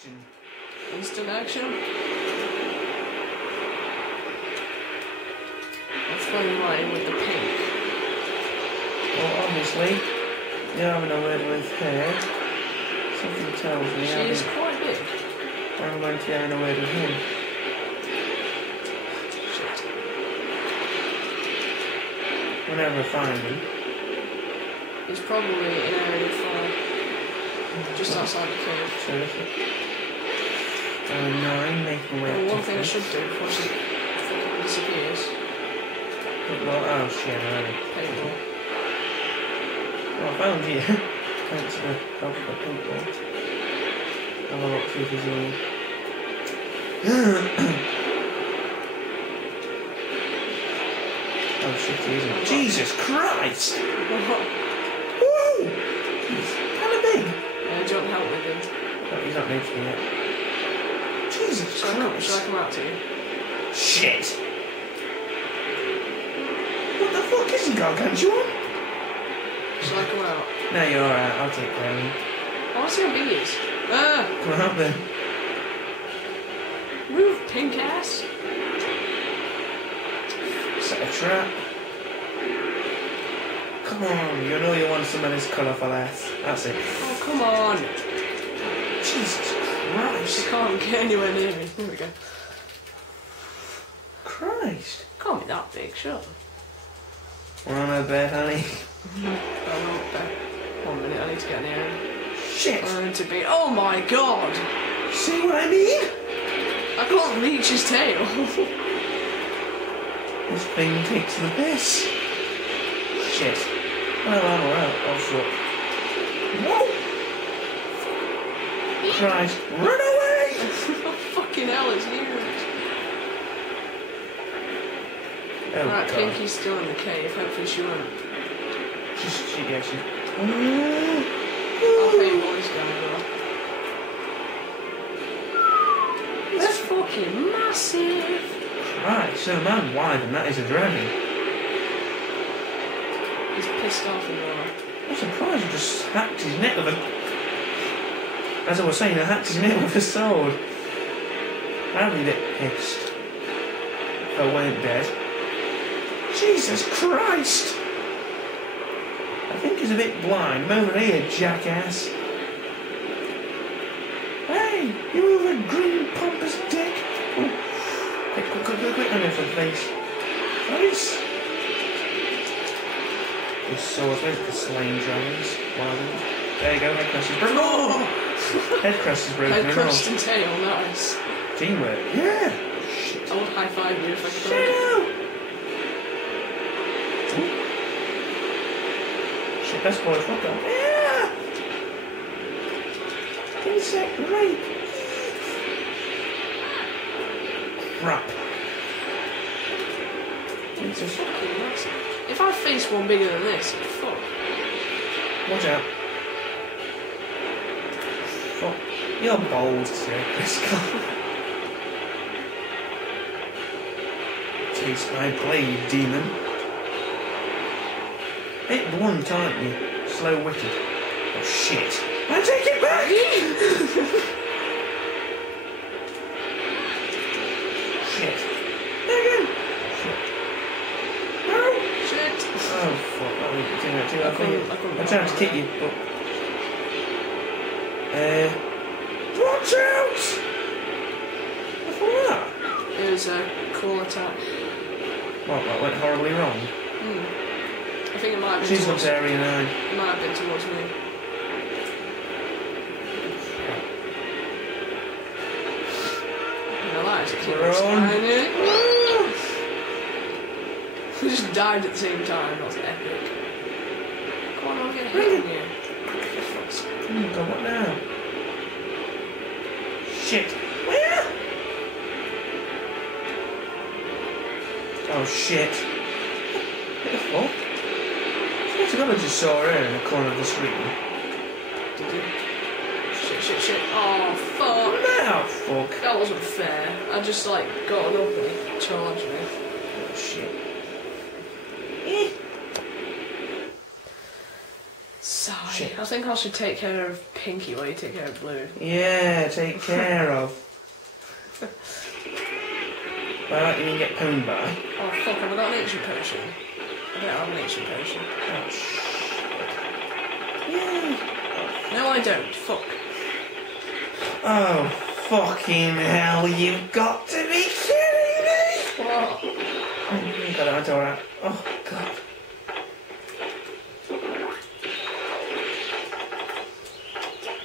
action. Instant action. That's funny line with the pink. Well, obviously, you're having a word with her. Something tells me She is quite big. I'm going to be having a word with him. Shit. Whenever I find him. He's probably in area 5. Just outside the cave. Terrific. 9, make my way Well, up one to thing I 3. should do before she fucking disappears. Well, oh shit, alright. Paintball. Well, I found you. Thanks for the help of the paintball. Have a look, see if he's in. Oh shit, he isn't. Jesus Christ! Woo! He's kind of big. Yeah, do you want help with him? Oh, he's not near to me yet. Jesus Christ! Shall I come out to you? Shit! What the fuck is he, gargantuan? Shall I come out? No, you're alright, I'll take care of him. I want to see how big he is. Ah! Come on up then. Move, pink ass! Set a trap. Come on, you know you want some of this colourful ass. That's it. Oh, come on! Jesus She Christ. can't get anywhere near me. Here we go. Christ. Can't be that big, sure. We're on our bed, honey. Oh, not bad. 1 minute, I need to get near him. Shit. I need to be. Oh my god! See what I mean? I can't reach his tail. This thing takes the piss. Shit. Well, I'm alright. Oh, shit. Whoa! Christ. Run away! Fucking hell, it's huge. Oh, Right, God. Pinky's still in the cave. Hopefully she won't. Yeah, she... I'll pay boys down there. It's fucking massive. Right, so man wide and that is a dragon. He's pissed off in there. I'm surprised you just hacked his neck with a... As I was saying, I hacked his neck with a sword. I'd be a bit pissed. If I weren't dead. Jesus Christ! I think he's a bit blind. Come over here, jackass. Hey, you over green pompous dick. Oh. Quick, on him for the face. Face! His swords, where's the slain dragons? There you go, head crest is broken. Oh! Head crest is broken. Head crest and tail, nice. Teamwork. Yeah! Shit. I would high five you if I could. Shit! Shit, best boy, fuck off. Yeah! Insect rape. Crap. It's fucking massive. If I faced one bigger than this, fuck. Watch out. Fuck. You're bold, sir. Taste my blade, demon. Bit blunt, aren't you? Slow-witted. Oh, shit. I take it back! Shit. Again! Shit. No! Shit. Oh, fuck. That was too I I tried to kick you, but... Watch out! What's that? It was a cool attack. What, that went horribly wrong? I think it might have been She's towards... got area 9. It might have been towards me. You know, that is a cute Run. We just died at the same time. That was epic. Come on, I'll get hit on you. Oh god, what now? Shit. Where? Oh shit. What the fuck? I forgot I just saw her in the corner of the screen. Did you? Shit. Oh, fuck. Now, fuck. That wasn't fair. I just, like, got up and he charged me. Oh shit. Sigh. Shit. I think I should take care of Pinky while you take care of Blue. Yeah, take care of. Well, you can get pwned by. Oh fuck, have I got an ancient potion? I don't have an ancient potion. Oh, shit. Yeah. No, I don't. Fuck. Oh, fucking hell, you've got to be kidding me! What? Oh, you got it, alright. Oh, God.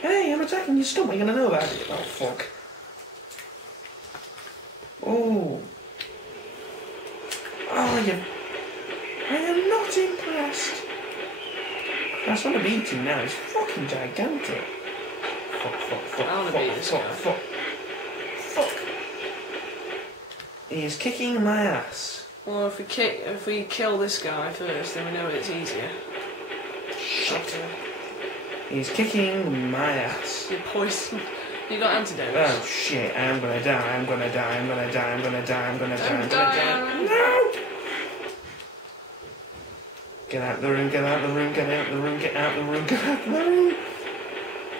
Hey, I'm attacking your stomach, you're gonna know about it. Oh, fuck. Oh. Oh, you... I am not impressed. That's what I'm eating now. It's fucking gigantic. Fuck. I wanna beat this guy. Fuck. He is kicking my ass. Well, if we kill this guy first, then we know it's easier. Shit. He's kicking my ass. You're poisoned. You got antidotes. Oh shit, I'm gonna die. Don't die. No! Get out the room.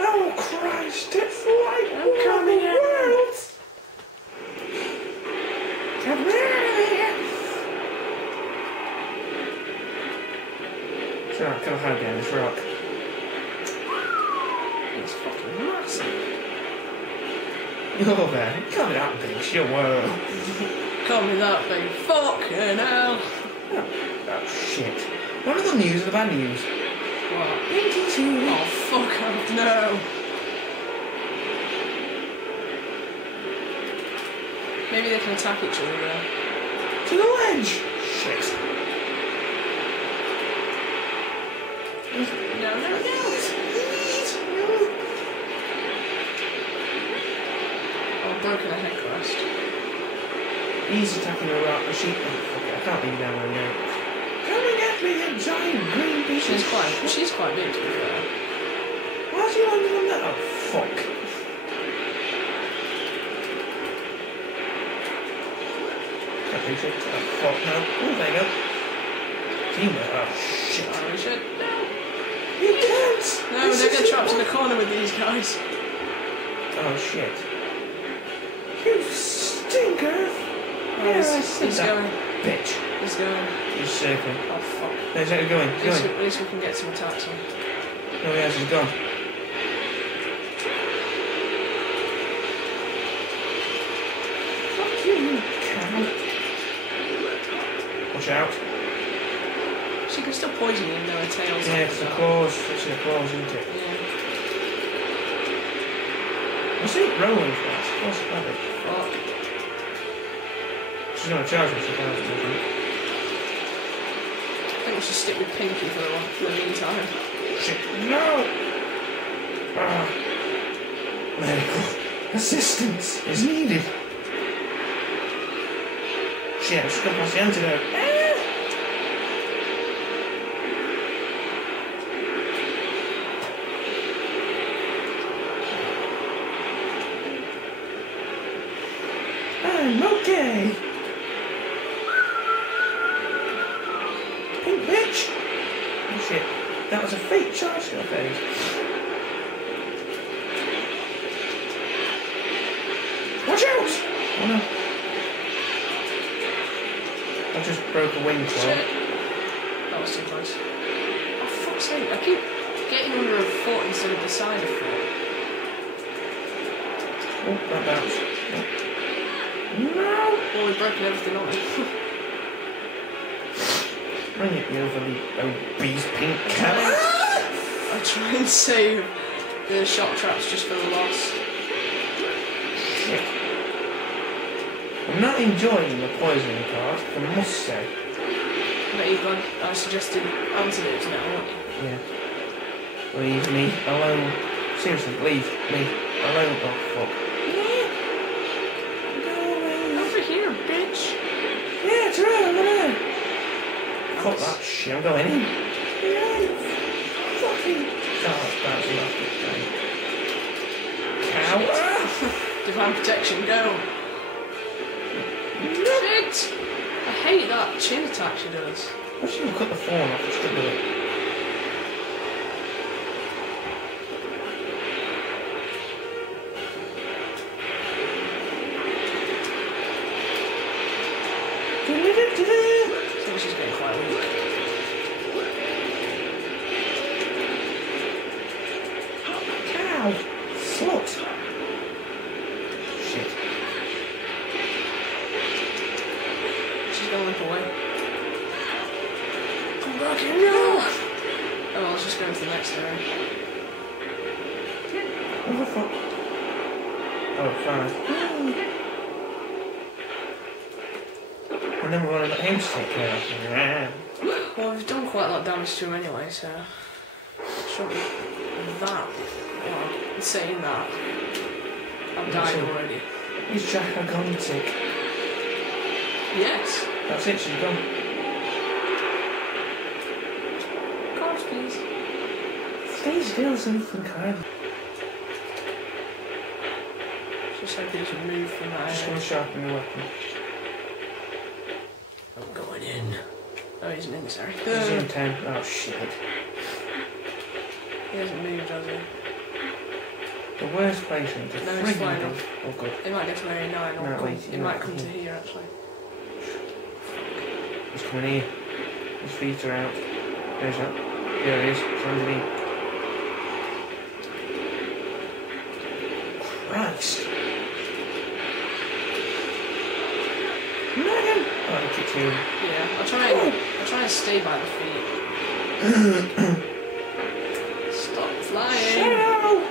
Oh Christ, it's like I'm coming out. Come here! Sure, can I hide behind this rock? It's fucking massive. You're there. Come that big, you were. Call me that big. Fucking hell. Oh shit. What are the news or the bad news? What? Pinky too. Oh fuck off, no. Maybe they can attack each other there. To the ledge! Shit. No. Oh, broken a head crest. He's attacking a rock. She... Oh, fuck it. I can't leave down there now. Come and get me, you giant green piece of shit. She's quite big to be fair. Why's he landing on that? Oh, fuck. Can't reach it. Oh, fuck, no. Oh, there you go. Teamwork. Oh, shit. Oh, shit. No. You can't! No, they're getting trapped in the corner with these guys. Oh, shit. You stinker! Oh, Yeah, I he's said that. going. Bitch. He's going. He's circling. Oh, fuck. No, he's actually going. He's going. At least we can get some attacks on. No, he has. He's gone. Fuck you, you cow. Watch out. She can still poison you, even though her tail's Yeah, it's the claws. It's the claws, isn't it? Yeah. I see it rolling fast. What's that? Fuck. She's going to charge me. She can't. I think we should stick with Pinky for the meantime. Shit. No! Ah. Medical assistance is needed. Shit, I'm just going to pass the antidote. I'm okay. Pink bitch. Oh shit. That was a fake charge to her face. Watch out! Oh no. I just broke a wing claw. Shit. That was too close. Oh, fuck's sake. I keep getting under a foot instead of beside a foot. Oh, that bounced. Oh. No! Well, we've broken everything on it. Bring it, you overly obese pink cat. I try and save the shock traps just for the loss. Shit. I'm not enjoying the poisoning part, I must say. But I suggested antidotes now, aren't you? Yeah. Leave me alone. Seriously, leave me alone. Oh, fuck. Over here, bitch! Yeah, it's right over there. Fuck that shit, I'm going in. Yeah, fucking... Oh, that's bastard thing. Cow. Divine protection, go! Shit! I hate that chin attack she does. I should have cut the phone off, it's good with it. I think she's getting quite weak. Cow! Slut! Shit. She's going to limp away. Come back here! No! Oh well, let's just go to the next area. What the fuck? Oh, fine. And then we're going to let him to take care of him. Well, we've done quite a lot of damage to him anyway, so shouldn't be that. Well, saying that, I've died already. He's gigantic. Yes. That's it, she's gone. Cards, please. Stay still, something kind. Just hope he doesn't move from that Just area. going to sharpen the weapon. I'm going in. Oh, he's in, sorry. He's in 10. Oh, shit. He hasn't moved, has he? The worst place to No, he's flying friggin' off. Oh, good. It might get to area 9 or No, come, wait, it might come to here actually. He's coming here. His feet are out. There's that. There he is. It's underneath. Christ. Megan! Oh, I kicked you. Yeah, I'll try and stay by the feet. Stop flying! Shadow!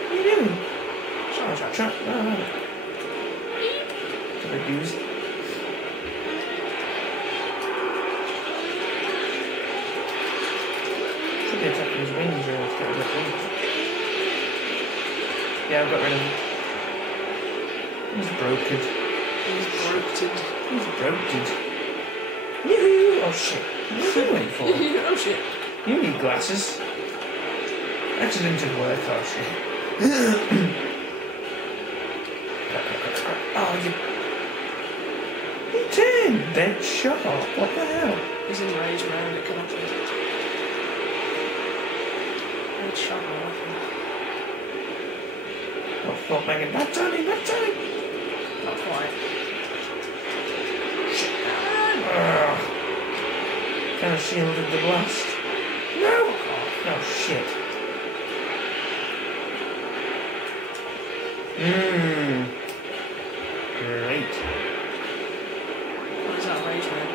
What are you doing? Sorry, sorry. Trap. No. Did I use it? Should be attacking his wings or else get rid of him. Yeah, I've got rid of him. He's broken. He's broken. He's broken. Yoo-hoo! Oh shit. What are you waiting for? Oh shit. You need glasses. Accidental work, oh shit. Oh, you turned dead shot. What the hell? He's in rage around it, can I please? Rage shot my weapon. Oh fuck, Megan. Bad timing, bad timing. Not quite. Kind of shielded the blast. No! Oh shit. Great. What is that rage man?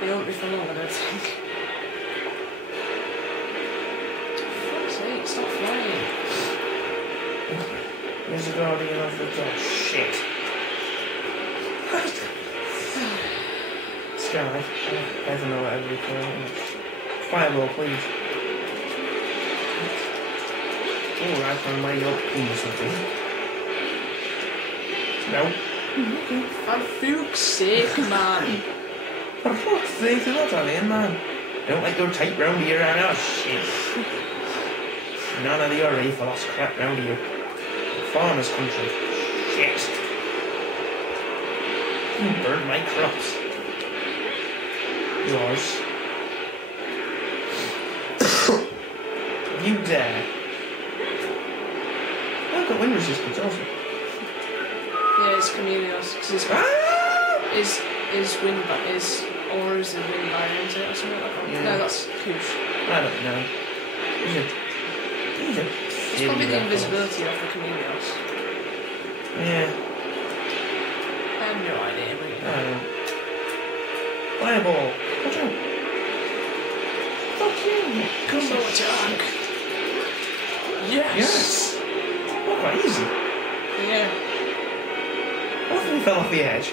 They won't be for long, I don't think. For fuck's sake, stop flying. There's a guardian of the dog. Shit. Sky. Heaven or whatever you call it. Fireball, please. Alright, find my your penis something. No. For fuck's sake, man. For fuck's sake, you're not Italian, man. I don't like your tight round here, I know. Shit. None of the Arefalos crap round here. Farmers' country. Shit. You burned my crops. Yours. You dare. I've got wind resistance also. Yeah, it's Chameleos. Because his wind his aura is a wind barrier, isn't it? Or something like that. Yeah. No, that's Koosh. I don't know. He's a It's probably the invisibility of the Chameleos. Yeah. I have no idea, but I don't know. Fireball. Watch out. Fuck you. Combo attack! Yes! Yes. Oh, quite easy. Yeah. I thought he fell off the edge.